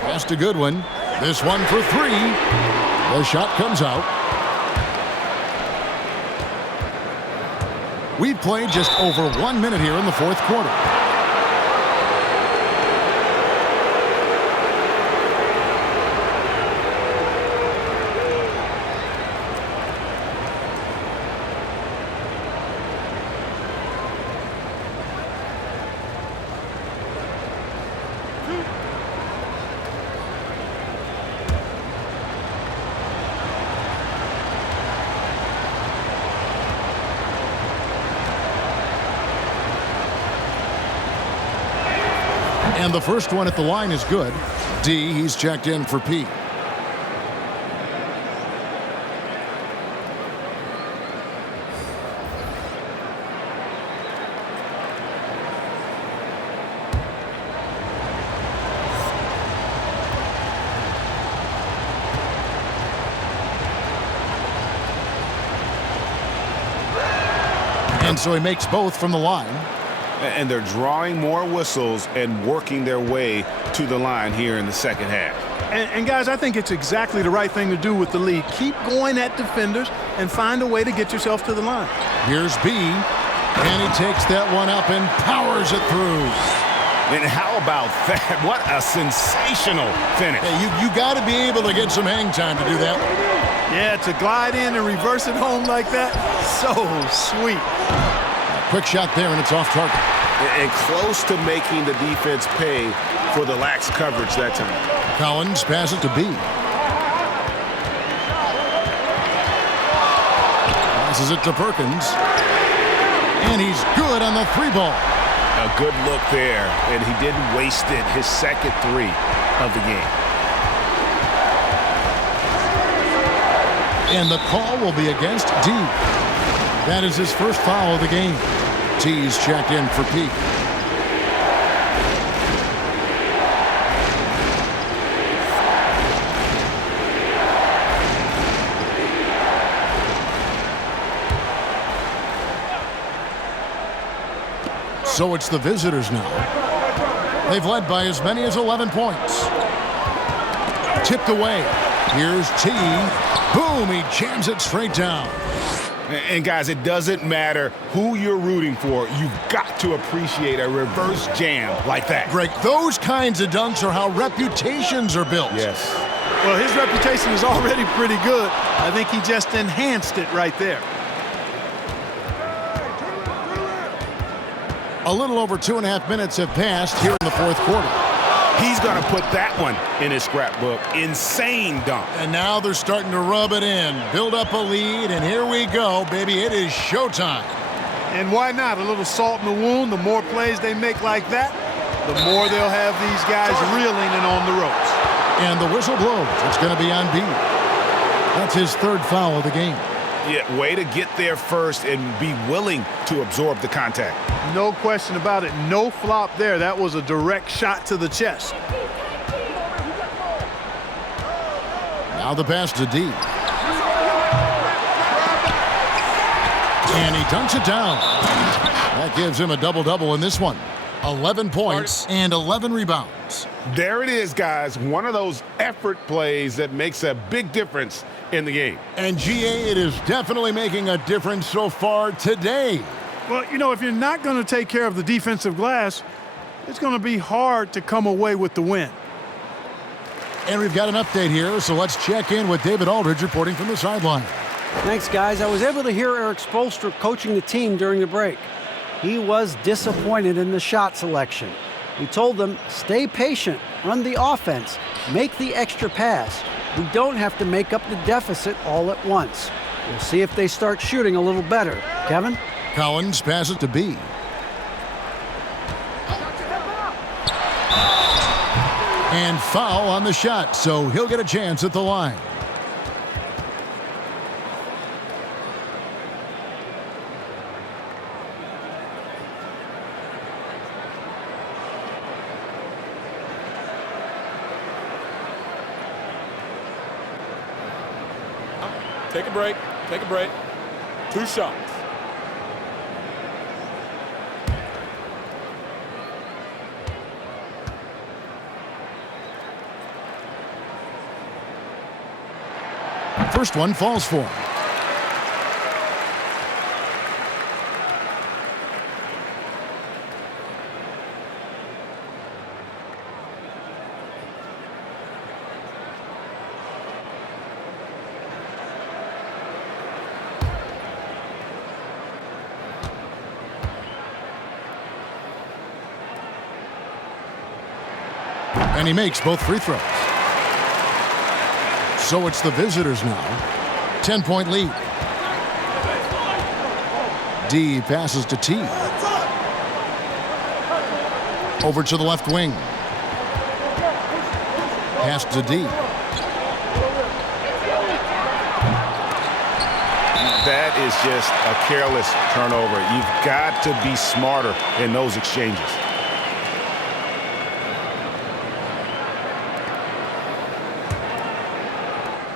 Pass to Goodwin. This one for 3. The shot comes out. We've played just over 1 minute here in the fourth quarter. And the first one at the line is good. D, he's checked in for P. And so he makes both from the line. And they're drawing more whistles and working their way to the line here in the second half. And guys, I think it's exactly the right thing to do with the lead. Keep going at defenders and find a way to get yourself to the line. Here's B, and he takes that one up and powers it through. And how about that? What a sensational finish. Hey, you got to be able to get some hang time to do that. Yeah, to glide in and reverse it home like that, so sweet. Quick shot there, and it's off target. And close to making the defense pay for the lax coverage that time. Collins passes to B. Passes it to Perkins. And he's good on the 3-ball. A good look there, and he didn't waste it. His second 3 of the game. And the call will be against D. That is his first foul of the game. T's checked in for P. So it's the visitors now. They've led by as many as 11 points. Tipped away. Here's T. Boom, he jams it straight down. And guys, it doesn't matter who you're rooting for. You've got to appreciate a reverse jam like that. Greg, those kinds of dunks are how reputations are built. Yes. Well, his reputation is already pretty good. I think he just enhanced it right there. A little over 2.5 minutes have passed here in the fourth quarter. He's going to put that one in his scrapbook. Insane dunk. And now they're starting to rub it in, build up a lead, and here we go, baby. It is showtime. And why not? A little salt in the wound. The more plays they make like that, the more they'll have these guys reeling and on the ropes. And the whistle blows. It's going to be on B. That's his third foul of the game. Yeah, way to get there first and be willing to absorb the contact. No question about it. No flop there. That was a direct shot to the chest. Now the pass to D. And he dunks it down. That gives him a double-double in this one. 11 points and 11 rebounds. There it is, guys. One of those effort plays that makes a big difference in the game. And GA, it is definitely making a difference so far today. Well, you know, if you're not going to take care of the defensive glass, it's going to be hard to come away with the win. And we've got an update here, so let's check in with David Aldridge reporting from the sideline. Thanks, guys. I was able to hear Eric Spoelstra coaching the team during the break. He was disappointed in the shot selection. He told them, stay patient, run the offense, make the extra pass. We don't have to make up the deficit all at once. We'll see if they start shooting a little better. Kevin? Collins passes to B. And foul on the shot, so he'll get a chance at the line. Take a break. Take a break. 2 shots. First one falls for him. And he makes both free throws. So it's the visitors now. 10-point lead. D passes to T. Over to the left wing. Pass to D. That is just a careless turnover. You've got to be smarter in those exchanges.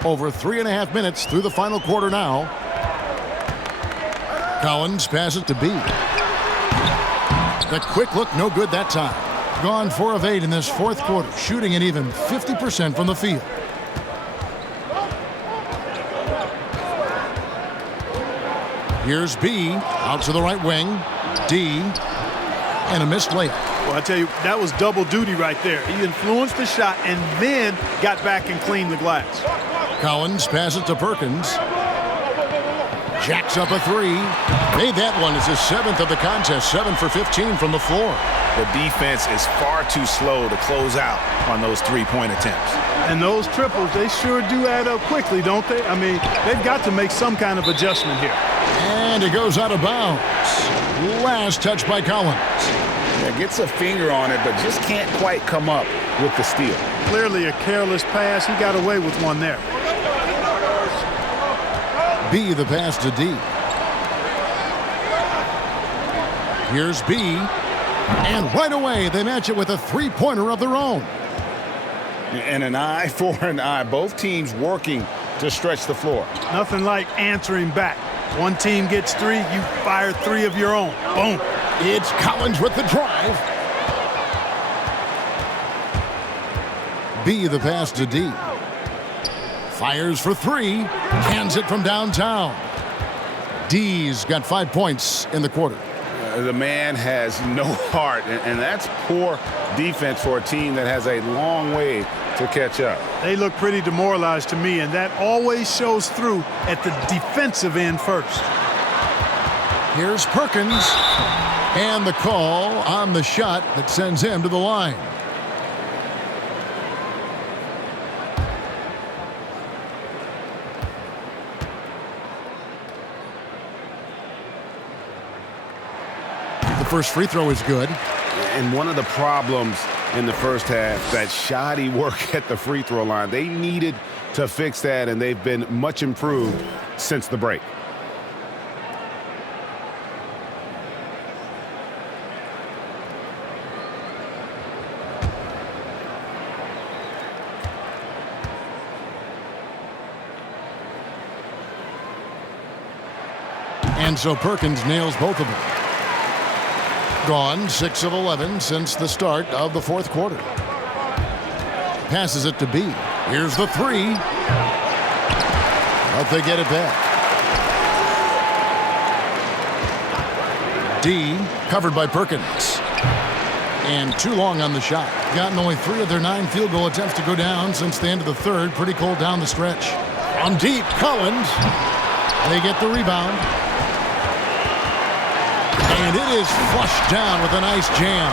Over 3.5 minutes through the final quarter now. Collins passes to B. The quick look, no good that time. Gone 4 of 8 in this fourth quarter, shooting at even 50% from the field. Here's B, out to the right wing. D, and a missed layup. Well, I tell you, that was double duty right there. He influenced the shot and then got back and cleaned the glass. Collins passes to Perkins. Jacks up a 3. Made that one. It's his 7th of the contest. 7 for 15 from the floor. The defense is far too slow to close out on those 3-point attempts. And those triples, they sure do add up quickly, don't they? I mean, they've got to make some kind of adjustment here. And it goes out of bounds. Last touch by Collins. Yeah, gets a finger on it, but just can't quite come up with the steal. Clearly a careless pass. He got away with one there. B, the pass to D. Here's B. And right away, they match it with a 3-pointer of their own. And an eye for an eye. Both teams working to stretch the floor. Nothing like answering back. One team gets 3, you fire 3 of your own. Boom. It's Collins with the drive. B, the pass to D. Fires for 3. Cans it from downtown. D's got 5 points in the quarter. The man has no heart, and that's poor defense for a team that has a long way to catch up. They look pretty demoralized to me, and that always shows through at the defensive end first. Here's Perkins. And the call on the shot that sends him to the line. The first free throw is good. And one of the problems in the first half, that shoddy work at the free throw line. They needed to fix that, and they've been much improved since the break. And so Perkins nails both of them. gone 6 of 11 since the start of the fourth quarter. Passes it to B. Here's the three. But they get it back. D covered by Perkins. And too long on the shot. Gotten only 3 of their 9 field goal attempts to go down since the end of the third. Pretty cold down the stretch. On deep, Collins. They get the rebound. And it is flushed down with a nice jam.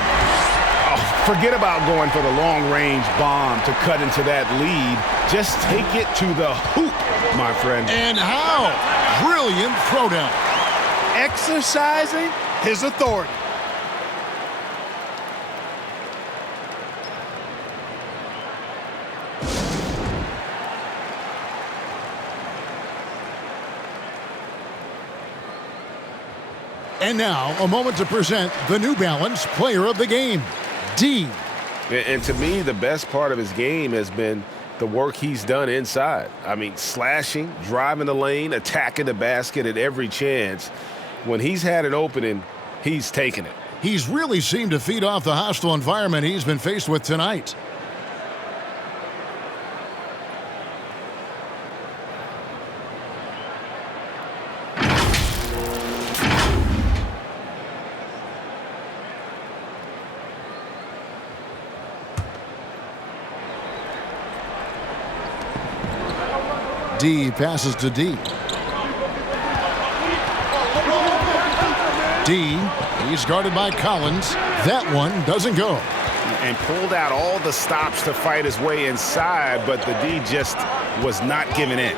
Oh, forget about going for the long-range bomb to cut into that lead. Just take it to the hoop, my friend. And how? Brilliant throwdown. Exercising his authority. And now, a moment to present the New Balance Player of the Game, D. And to me, the best part of his game has been the work he's done inside. I mean, slashing, driving the lane, attacking the basket at every chance. When he's had an opening, he's taken it. He's really seemed to feed off the hostile environment he's been faced with tonight. D passes to D. D, he's guarded by Collins. That one doesn't go. And pulled out all the stops to fight his way inside, but the D just was not giving in.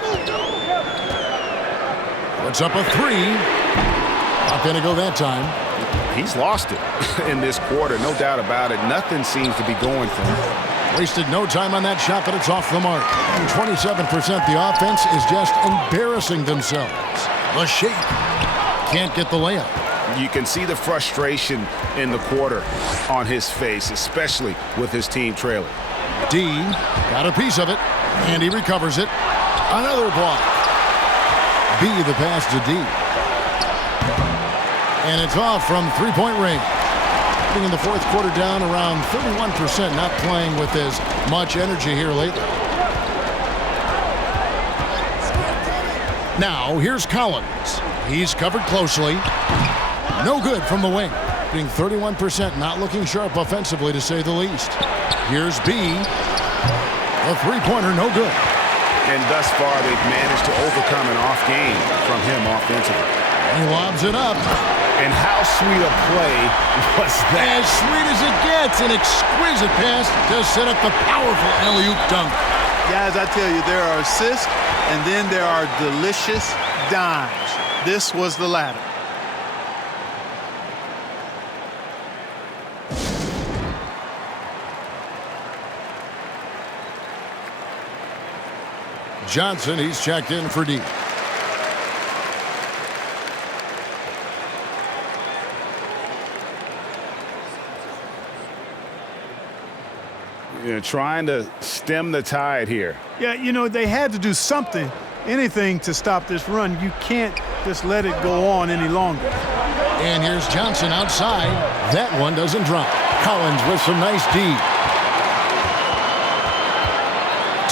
Puts up a three. Not going to go that time. He's lost it in this quarter, no doubt about it. Nothing seems to be going for him. Wasted no time on that shot, but it's off the mark. And 27%, the offense is just embarrassing themselves. The shape can't get the layup. You can see the frustration in the quarter on his face, especially with his team trailing. D got a piece of it, and he recovers it. Another block. B, the pass to D. And it's off from three-point range. In the fourth quarter down around 31%, not playing with as much energy here lately. Now, here's Collins. He's covered closely. No good from the wing. Being 31%, not looking sharp offensively, to say the least. Here's B. A three-pointer, no good. And thus far, they've managed to overcome an off game from him offensively. He lobs it up. And how sweet a play was that? As sweet as it gets. An exquisite pass to set up the powerful alley-oop dunk. Guys, I tell you, there are assists, and then there are delicious dimes. This was the latter. Johnson, he's checked in for D. Trying to stem the tide here. Yeah, you know, they had to do something, anything to stop this run. You can't just let it go on any longer. And here's Johnson outside. That one doesn't drop. Collins with some nice D.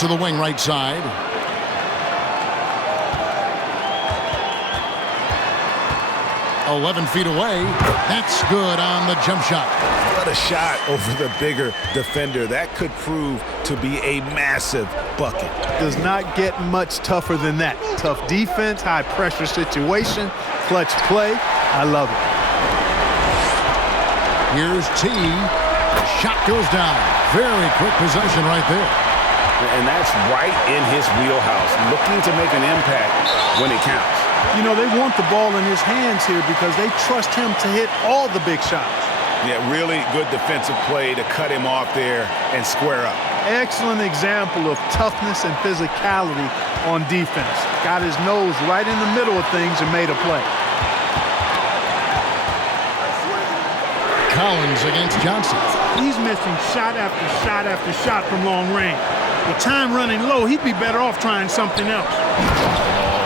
To the wing right side. "11 feet away." That's good on the jump shot. What a shot over the bigger defender. That could prove to be a massive bucket. Does not get much tougher than that. Tough defense, high pressure situation, clutch play. I love it. Here's T. Shot goes down. Very quick possession right there. And that's right in his wheelhouse, looking to make an impact when it counts. You know, they want the ball in his hands here because they trust him to hit all the big shots. Yeah, really good defensive play to cut him off there and square up. Excellent example of toughness and physicality on defense. Got his nose right in the middle of things and made a play. Collins against Johnson. He's missing shot after shot after shot from long range. With time running low, he'd be better off trying something else. Oh,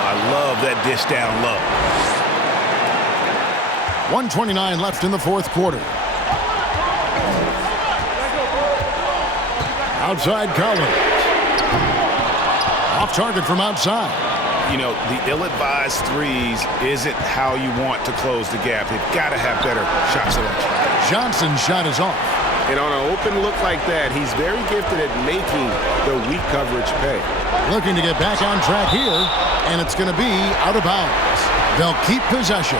I love that dish down low. 1:29 left in the fourth quarter. Outside Collins. Off target from outside. You know, the ill-advised threes isn't how you want to close the gap. They've got to have better shot selection. Johnson's shot is off. And on an open look like that, he's very gifted at making the weak coverage pay. Looking to get back on track here, and it's going to be out of bounds. They'll keep possession.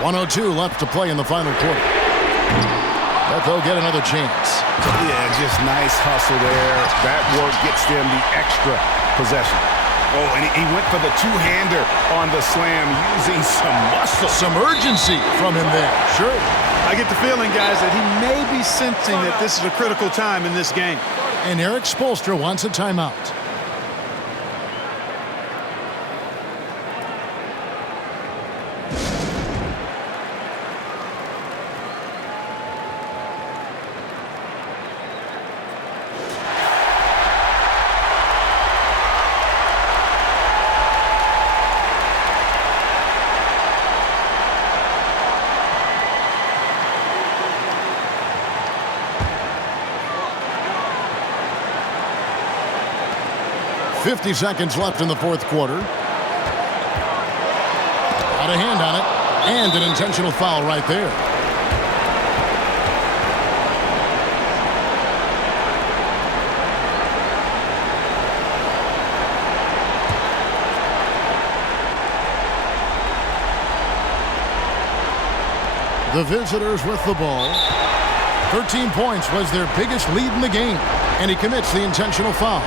.102 left to play in the final quarter. But they'll get another chance. Yeah, just nice hustle there. That work gets them the extra possession. Oh, and he went for the two-hander on the slam using some muscle. Some urgency from him there. Sure. I get the feeling, guys, that he may be sensing that this is a critical time in this game. And Eric Spoelstra wants a timeout. .50 seconds left in the fourth quarter. Got a hand on it, and an intentional foul right there. The visitors with the ball. 13 points was their biggest lead in the game, and he commits the intentional foul.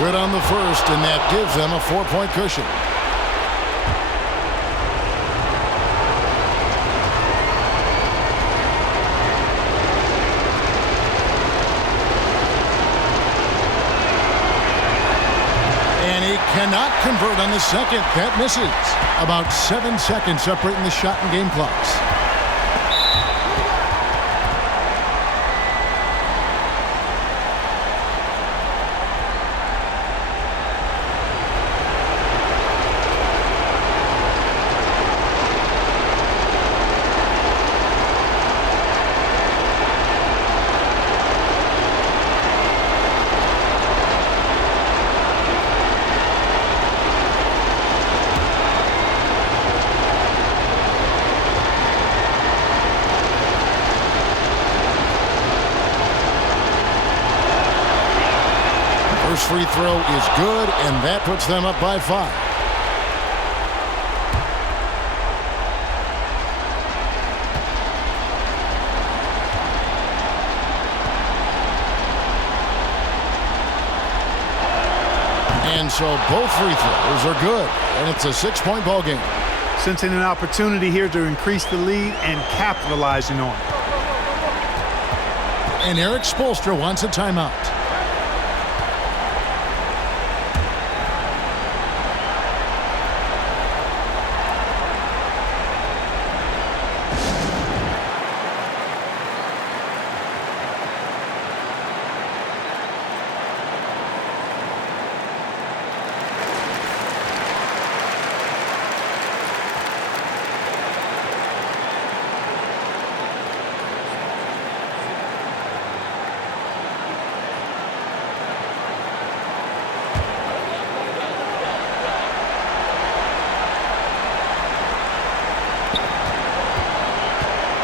Good on the first, and that gives them a 4-point cushion. And he cannot convert on the second. That misses. About 7 seconds separating the shot and game clocks. First free throw is good, and that puts them up by 5. And so both free throws are good, and it's a 6-point ball game. Sensing an opportunity here to increase the lead and capitalizing on it. And Eric Spoelstra wants a timeout.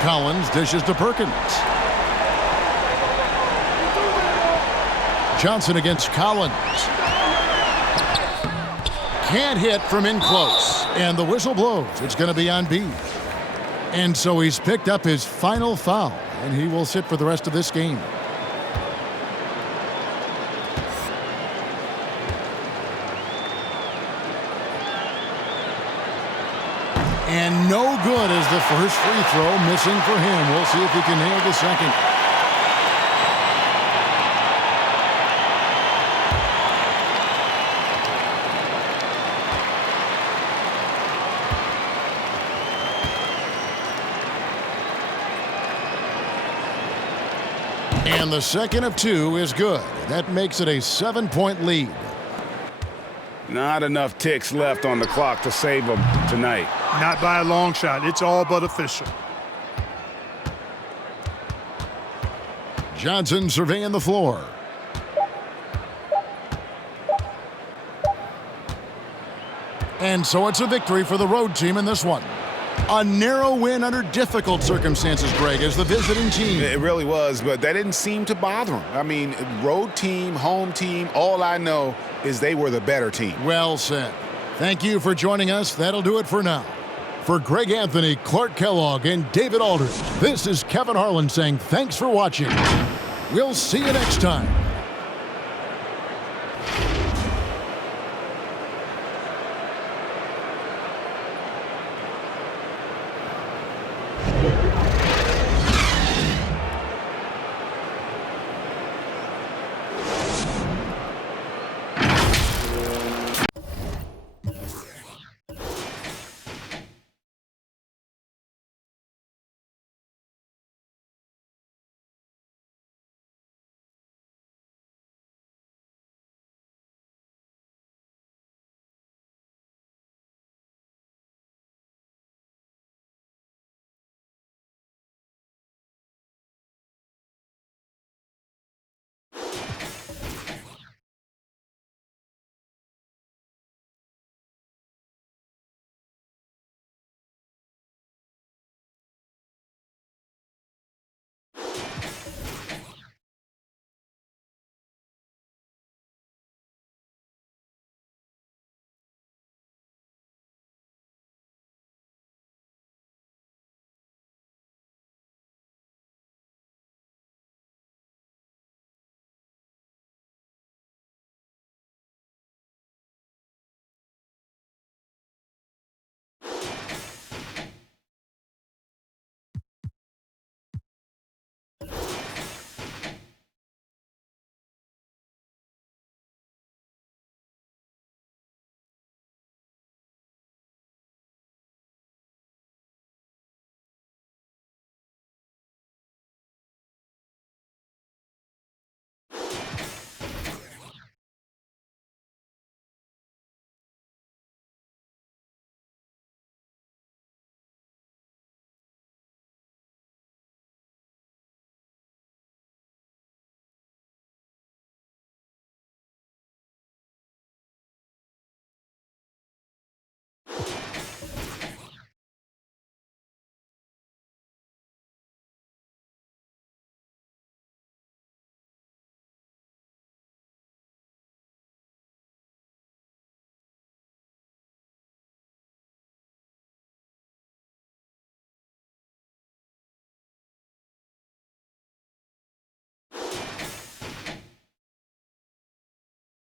Collins dishes to Perkins. Johnson against Collins. Can't hit from in close. And the whistle blows. It's going to be on B. And so he's picked up his final foul, and he will sit for the rest of this game. And no good as the first free throw missing for him. We'll see if he can nail the second. And the second of two is good. That makes it a 7-point lead. Not enough ticks left on the clock to save them tonight. Not by a long shot. It's all but official. Johnson surveying the floor. And so it's a victory for the road team in this one. A narrow win under difficult circumstances, Greg, as the visiting team. It really was, but that didn't seem to bother them. I mean, road team, home team, all I know is they were the better team. Well said. Thank you for joining us. That'll do it for now. For Greg Anthony, Clark Kellogg, and David Aldridge, this is Kevin Harlan saying thanks for watching. We'll see you next time.